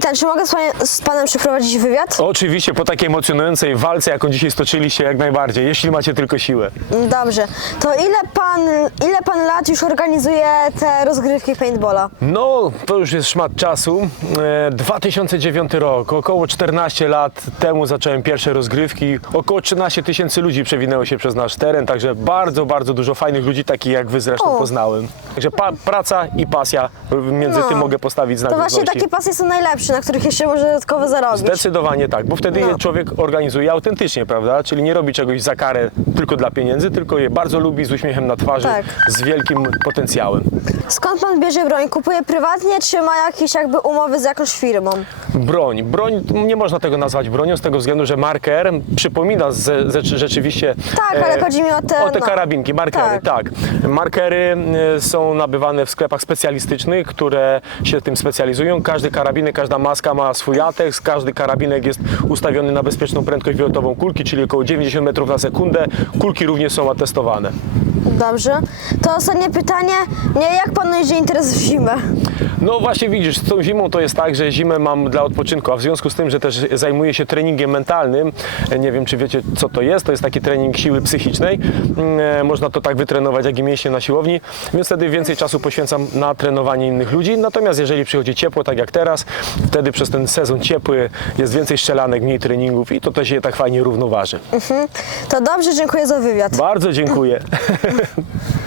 czy mogę z, panie, z panem przeprowadzić wywiad? Oczywiście po takiej emocjonującej walce, jaką dzisiaj stoczyliście, jak najbardziej, jeśli macie tylko siłę. Dobrze. To ile pan, ile pan lat już organizuje te rozgrywki paintballa? No, to już jest szmat czasu. E, 2009 rok, około 14 lat temu zacząłem pierwsze rozgrywki. Około 13 tysięcy ludzi przewinęło się przez nasz teren, także bardzo, bardzo dużo fajnych ludzi, takich jak wy zresztą O. poznałem. Także pa, praca i pasja, między No. tym mogę postawić znak To właśnie równości. takie pasje są najlepsze, na których jeszcze można dodatkowo zarobić. Zdecydowanie tak, bo wtedy No. je człowiek organizuje autentycznie, prawda? Czyli nie robi czegoś za karę tylko dla pieniędzy, tylko je bardzo lubi z uśmiechem na twarzy, Tak. z wielkim potencjałem. Skąd pan bierze broń? Kupuje prywatnie, czy ma jakieś jakby umowy z jakąś firmą? Broń. Broń, nie można tego nazwać bronią z tego względu, że marker przypomina ze, ze, rzeczywiście... Tak, ale chodzi mi o te, O te no. karabinki, markery, tak. Markery e, są nabywane w sklepach specjalistycznych, które się tym specjalizują. Każdy karabinek, każda maska ma swój ateks, każdy karabinek jest ustawiony na bezpieczną prędkość wylotową kulki, czyli około 90 metrów na sekundę. Kulki również są atestowane. Dobrze. To ostatnie pytanie. Nie, jak panu idzie interes w zimę? No właśnie widzisz, z tą zimą to jest tak, że zimę mam dla odpoczynku, a w związku z tym, że też zajmuję się treningiem mentalnym, nie wiem czy wiecie co to jest, to jest taki trening siły psychicznej, Mm, e, można to tak wytrenować jak i mięśnie na siłowni, więc wtedy więcej czasu poświęcam na trenowanie innych ludzi, natomiast jeżeli przychodzi ciepło, tak jak teraz, wtedy przez ten sezon ciepły jest więcej szczelanek, mniej treningów i to też się tak fajnie równoważy. To dobrze, dziękuję za wywiad. Bardzo dziękuję.